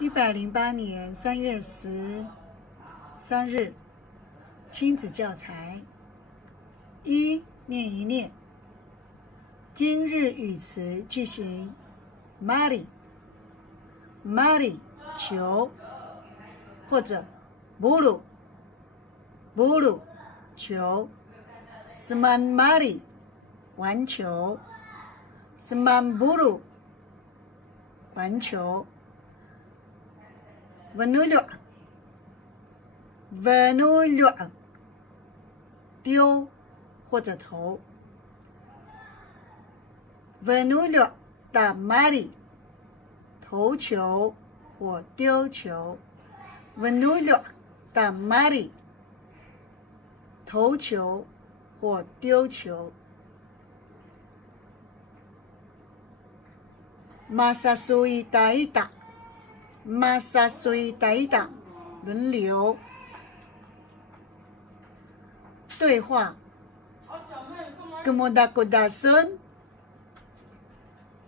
108年3月13日，亲子教材一念一念。今日语词句型 mari 球，或者 bulu 球。Seman mari 玩球， Seman bulu 玩球。Venulu 丢或者投。Venulu da mari 投球或丢球。Venulu da mari 投球或丢球。Masasui taita 轮流。对话 Kemudakudasun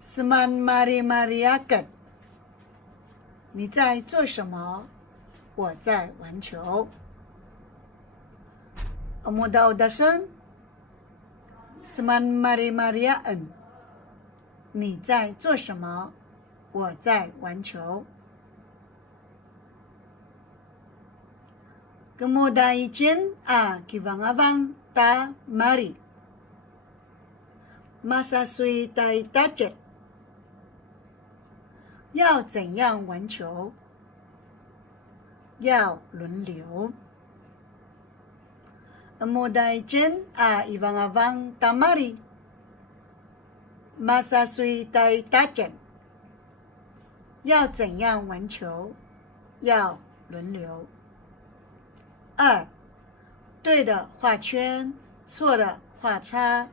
Seman mari-mariakan 你在做什么？我在玩球。Kemudakudasun Seman mari-marian 你在做什么？我在玩球。Kemudahan kibang-abang ta mari Masasui taitajet 要怎样玩球？要轮流。Kemudahan ibang-abang ta mari Masasui taitajet 要怎样玩球？要轮流。2. 对的画圈，错的画叉。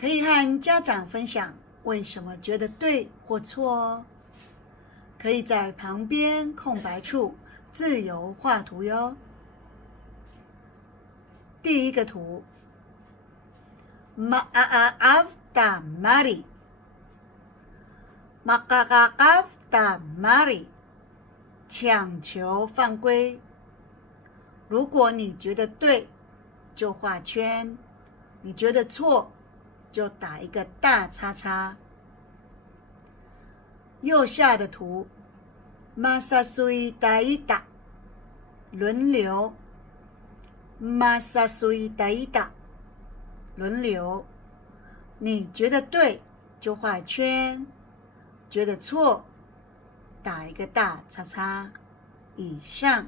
可以和家长分享为什么觉得对或错哦。可以在旁边空白处自由画图哟。第一个图 Maaaf ta mari Makakakaf ta mari 抢球犯规。如果你觉得对，就画圈；你觉得错，就打一个大叉叉。右下的图 Masasui taita 轮流。Masasui taita 轮流。你觉得对，就画圈；觉得错，打一个大叉叉。以上。